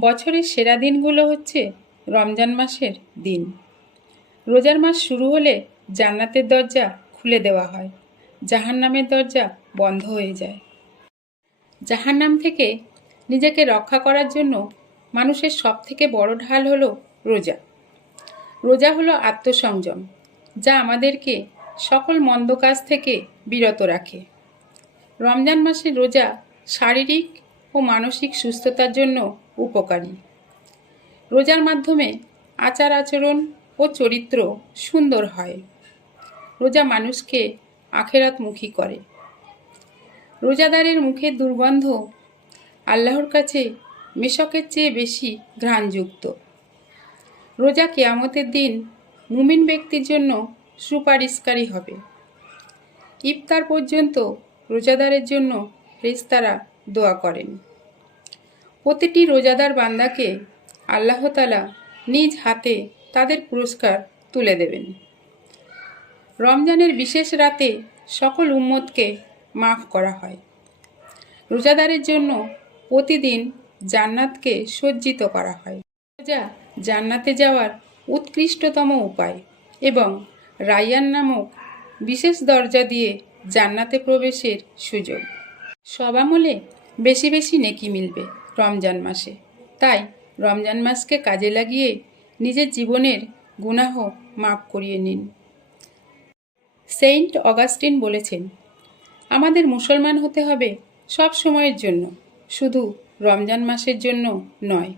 বছরের সেরা দিনগুলো হচ্ছে রমজান মাসের দিন। রোজার মাস শুরু হলে জান্নাতের দরজা খুলে দেওয়া হয়, জাহান্নামের দরজা বন্ধ হয়ে যায়। জাহান্নাম থেকে নিজেকে রক্ষা করার জন্য মানুষের সবথেকে বড় ঢাল হলো রোজা। রোজা হলো আত্মসংযম, যা আমাদেরকে সকল মন্দ কাজ থেকে বিরত রাখে। রমজান মাসে রোজা শারীরিক ও মানসিক সুস্থতার জন্য উপকারী। রোজার মাধ্যমে আচার আচরণ ও চরিত্র সুন্দর হয়। রোজা মানুষকে আখেরাতমুখী করে। রোজাদারের মুখের দুর্গন্ধ আল্লাহর কাছে মেশকের চেয়ে বেশি ঘ্রাণযুক্ত। রোজা কিয়ামতের দিন মুমিন ব্যক্তির জন্য সুপারিশকারী হবে। ইফতার পর্যন্ত রোজাদারের জন্য ফেরেশতারা দোয়া করেন। প্রতিটি রোজাদার বান্দাকে আল্লাহ তাআলা নিজ হাতে তাদের পুরস্কার তুলে দেবেন। রমজানের বিশেষ রাতে সকল উম্মতকে মাফ করা হয়। রোজাদারের জন্য প্রতিদিন জান্নাতকে সজ্জিত করা হয়। রোজা জান্নাতে যাওয়ার উৎকৃষ্টতম উপায় এবং রায়্যান নামক বিশেষ দরজা দিয়ে জান্নাতে প্রবেশের সুযোগ। সব আমলে বেশি বেশি নেকি মিলবে রমজান মাসে। তাই রমজান মাসকে কাজে লাগিয়ে নিজের জীবনের গুনাহ মাফ করিয়ে নিন। সেন্ট অগাস্টিন বলেছেন, আমাদের মুসলমান হতে হবে সব সময়ের জন্য, শুধু রমজান মাসের জন্য নয়।